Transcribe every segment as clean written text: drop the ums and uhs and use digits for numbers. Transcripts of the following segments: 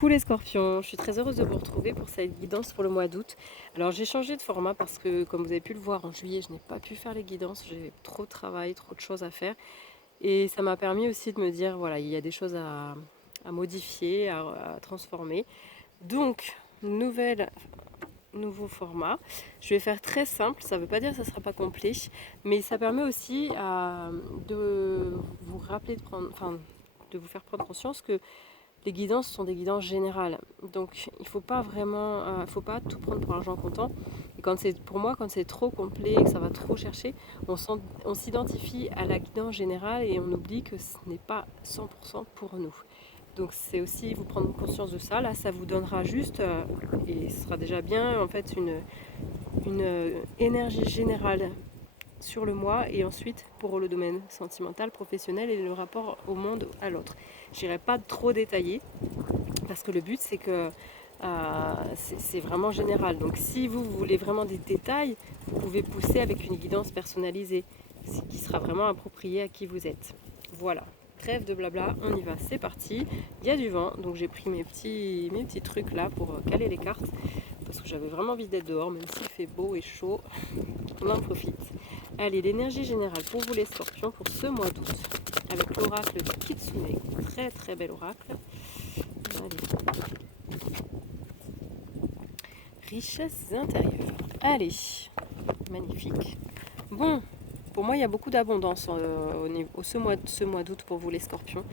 Coucou les scorpions, je suis très heureuse de vous retrouver pour cette guidance pour le mois d'août. Alors j'ai changé de format parce que comme vous avez pu le voir en juillet, je n'ai pas pu faire les guidances, j'ai trop de travail, trop de choses à faire. Et ça m'a permis aussi de me dire, voilà, il y a des choses à modifier, à transformer. Donc, nouveau format. Je vais faire très simple, ça ne veut pas dire que ça ne sera pas complet, mais ça permet aussi de vous rappeler, de vous faire prendre conscience que les guidances sont des guidances générales. Donc il ne faut pas vraiment, faut pas tout prendre pour argent comptant. Et pour moi, quand c'est trop complet, que ça va trop chercher, on s'identifie à la guidance générale et on oublie que ce n'est pas 100% pour nous. Donc c'est aussi vous prendre conscience de ça. Là, ça vous donnera juste, et ce sera déjà bien, en fait, une énergie générale sur le moi et ensuite pour le domaine sentimental, professionnel et le rapport au monde à l'autre. Je n'irai pas trop détailler parce que le but c'est que c'est vraiment général. Donc si vous voulez vraiment des détails, vous pouvez pousser avec une guidance personnalisée qui sera vraiment appropriée à qui vous êtes. Voilà. Trêve de blabla, on y va, c'est parti. Il y a du vent, donc j'ai pris mes petits trucs là pour caler les cartes parce que j'avais vraiment envie d'être dehors, même s'il fait beau et chaud, on en profite. Allez, l'énergie générale pour vous les scorpions pour ce mois d'août, avec l'oracle de Kitsune, très très bel oracle. Allez. Richesses intérieures. Allez, magnifique. Bon, pour moi il y a beaucoup d'abondance ce mois d'août pour vous les scorpions.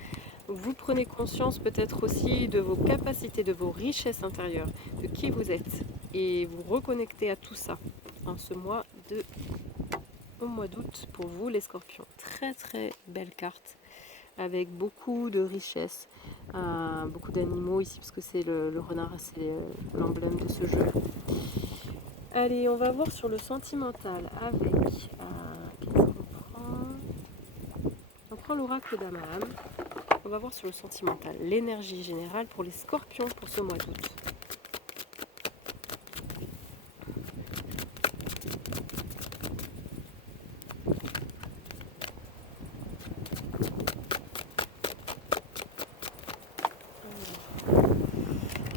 Vous prenez conscience peut-être aussi de vos capacités, de vos richesses intérieures, de qui vous êtes, et vous reconnectez à tout ça en ce au mois d'août pour vous les scorpions. Très très belle carte avec beaucoup de richesses, beaucoup d'animaux ici parce que c'est le renard, c'est l'emblème de ce jeu. Allez, on va voir sur le sentimental avec qu'est-ce qu'on prend? On prend l'oracle d'Amaam. On va voir sur le sentimental l'énergie générale pour les scorpions pour ce mois d'août.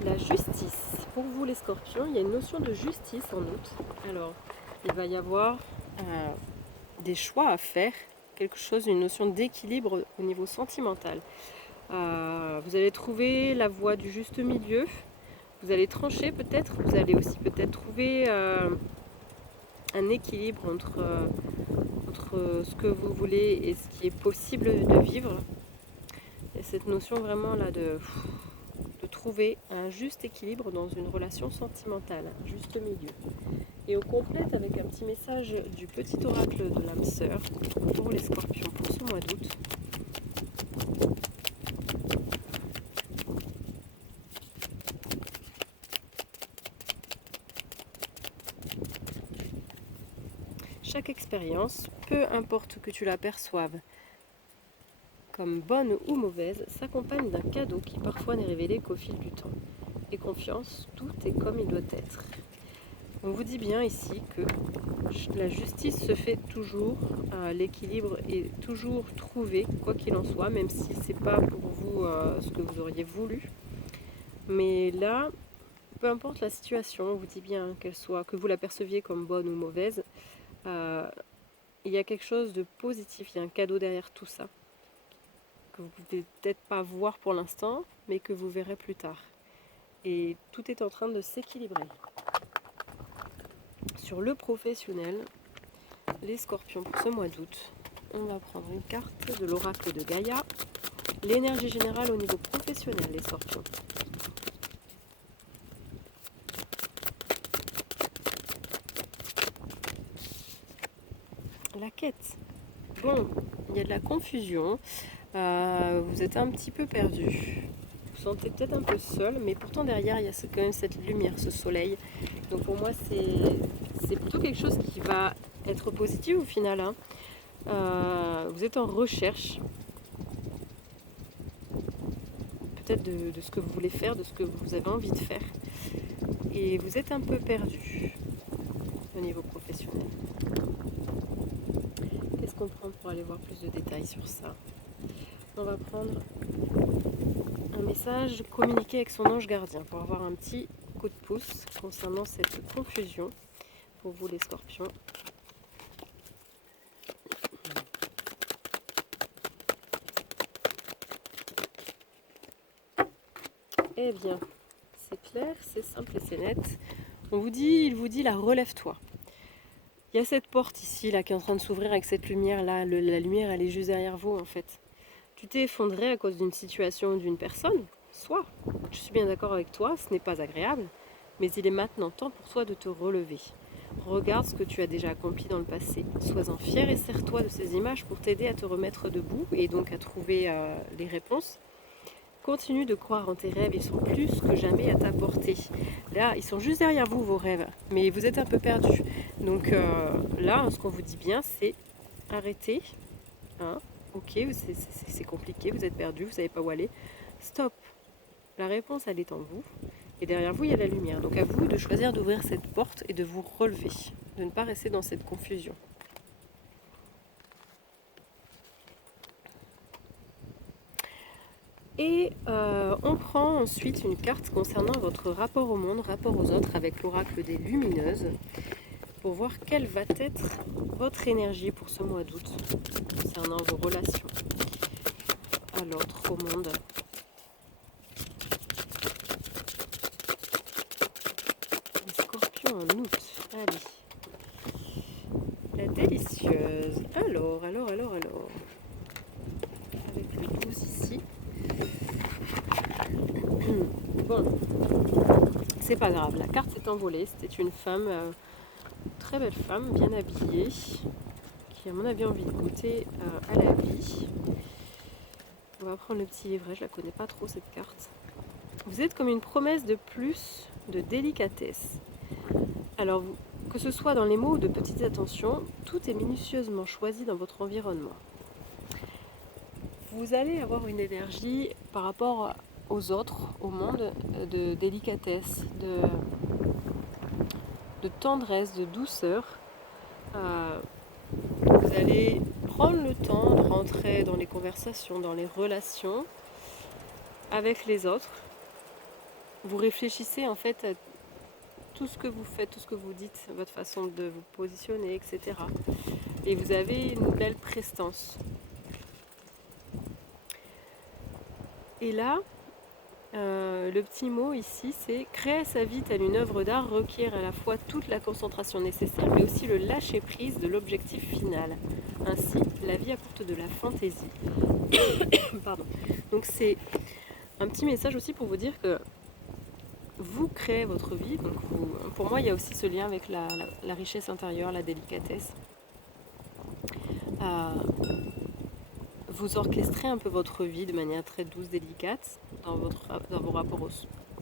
La justice. Pour vous les scorpions, il y a une notion de justice en août. Alors, il va y avoir des choix à faire, quelque chose, une notion d'équilibre au niveau sentimental. Vous allez trouver la voie du juste milieu, vous allez trancher peut-être, vous allez aussi peut-être trouver un équilibre entre ce que vous voulez et ce qui est possible de vivre. Il y a cette notion vraiment là de trouver un juste équilibre dans une relation sentimentale, un juste milieu. Et on complète avec un petit message du petit oracle de l'âme sœur pour les scorpions pour ce mois d'août. Chaque expérience, peu importe que tu la perçoives comme bonne ou mauvaise, s'accompagne d'un cadeau qui parfois n'est révélé qu'au fil du temps. Et confiance, tout est comme il doit être. On vous dit bien ici que la justice se fait toujours, l'équilibre est toujours trouvé, quoi qu'il en soit, même si c'est pas pour vous ce que vous auriez voulu. Mais là, peu importe la situation, on vous dit bien qu'elle soit, que vous la perceviez comme bonne ou mauvaise, il y a quelque chose de positif, il y a un cadeau derrière tout ça, que vous ne pouvez peut-être pas voir pour l'instant, mais que vous verrez plus tard. Et tout est en train de s'équilibrer. Sur le professionnel, les scorpions pour ce mois d'août, on va prendre une carte de l'oracle de Gaïa. L'énergie générale au niveau professionnel, les scorpions. La quête. Bon, il y a de la confusion. Vous êtes un petit peu perdu. Vous vous sentez peut-être un peu seul, mais pourtant derrière, il y a quand même cette lumière, ce soleil. Donc pour moi, c'est plutôt quelque chose qui va être positif au final. Hein. Vous êtes en recherche, peut-être de ce que vous voulez faire, de ce que vous avez envie de faire. Et vous êtes un peu perdu au niveau professionnel. Qu'est-ce qu'on prend pour aller voir plus de détails sur ça? On va prendre un message communiqué avec son ange gardien pour avoir un petit coup de pouce concernant cette confusion pour vous les scorpions. Eh bien, c'est clair, c'est simple et c'est net. Il vous dit là, relève-toi. Il y a cette porte ici là qui est en train de s'ouvrir avec cette lumière là. La lumière elle est juste derrière vous en fait. Tu t'es effondré à cause d'une situation ou d'une personne. Soit, je suis bien d'accord avec toi, ce n'est pas agréable, mais il est maintenant temps pour toi de te relever. Regarde ce que tu as déjà accompli dans le passé. Sois-en fier et sers-toi de ces images pour t'aider à te remettre debout et donc à trouver les réponses. Continue de croire en tes rêves, ils sont plus que jamais à ta portée. Là, ils sont juste derrière vous, vos rêves, mais vous êtes un peu perdu. Donc là, ce qu'on vous dit bien, c'est arrêtez. Hein, ok, c'est compliqué, vous êtes perdu, vous ne savez pas où aller. Stop. La réponse, elle est en vous. Et derrière vous, il y a la lumière. Donc à vous de choisir d'ouvrir cette porte et de vous relever, de ne pas rester dans cette confusion. Et on prend ensuite une carte concernant votre rapport au monde, rapport aux autres avec l'oracle des lumineuses, pour voir quelle va être votre énergie pour ce mois d'août concernant vos relations à l'autre, au monde. Les scorpions en août, allez. La délicieuse. Alors. Avec le 12 ici. Bon, c'est pas grave, la carte s'est envolée. C'était une femme, très belle femme, bien habillée, qui à mon avis a envie de goûter à la vie. On va prendre le petit livret, je la connais pas trop cette carte. Vous êtes comme une promesse de plus de délicatesse. Alors, que ce soit dans les mots ou de petites attentions, tout est minutieusement choisi dans votre environnement. Vous allez avoir une énergie par rapport aux autres, au monde, de délicatesse, de tendresse, de douceur. Vous allez prendre le temps de rentrer dans les conversations, dans les relations avec les autres. Vous réfléchissez en fait à tout ce que vous faites, tout ce que vous dites, votre façon de vous positionner, etc. Et vous avez une belle prestance. Et là, le petit mot ici, c'est « créer sa vie telle une œuvre d'art requiert à la fois toute la concentration nécessaire, mais aussi le lâcher-prise de l'objectif final. Ainsi, la vie apporte de la fantaisie. » Pardon. Donc c'est un petit message aussi pour vous dire que vous créez votre vie. Donc pour moi, il y a aussi ce lien avec la richesse intérieure, la délicatesse. Vous orchestrez un peu votre vie de manière très douce, délicate dans vos rapports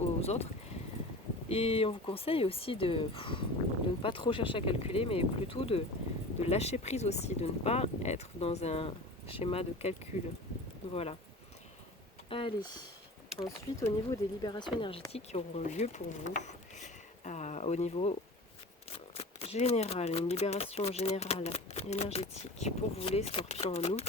aux autres. Et on vous conseille aussi de ne pas trop chercher à calculer, mais plutôt de lâcher prise aussi, de ne pas être dans un schéma de calcul. Voilà. Allez. Ensuite, au niveau des libérations énergétiques qui auront lieu pour vous, au niveau général, une libération générale énergétique pour vous les scorpions en août.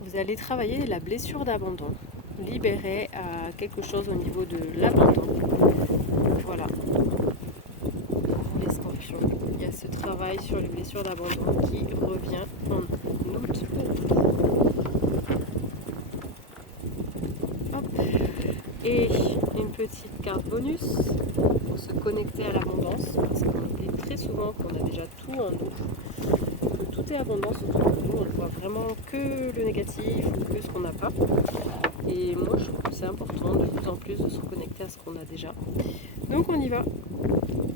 Vous allez travailler la blessure d'abandon, libérer quelque chose au niveau de l'abandon. Voilà. Les scorpions. Il y a ce travail sur les blessures d'abandon qui revient en août. Hop. Et une petite carte bonus pour se connecter à l'abondance, parce qu'on dit très souvent qu'on a déjà tout en nous. Tout est abondance autour de nous, on ne voit vraiment que le négatif ou que ce qu'on n'a pas. Et moi je trouve que c'est important de plus en plus de se connecter à ce qu'on a déjà. Donc on y va.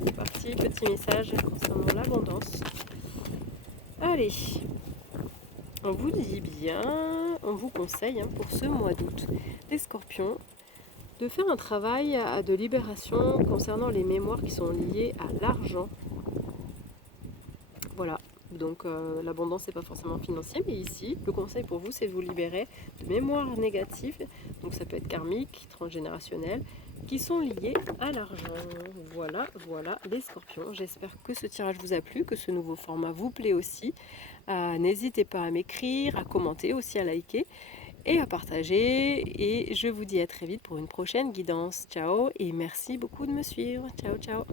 C'est parti, petit message concernant l'abondance. Allez, on vous dit bien, on vous conseille pour ce mois d'août, les scorpions, de faire un travail de libération concernant les mémoires qui sont liées à l'argent. Voilà. Donc l'abondance n'est pas forcément financier, mais ici, le conseil pour vous, c'est de vous libérer de mémoires négatives, donc ça peut être karmique, transgénérationnel, qui sont liées à l'argent. Voilà, voilà les scorpions. J'espère que ce tirage vous a plu, que ce nouveau format vous plaît aussi. N'hésitez pas à m'écrire, à commenter aussi, à liker et à partager. Et je vous dis à très vite pour une prochaine guidance. Ciao et merci beaucoup de me suivre. Ciao, ciao.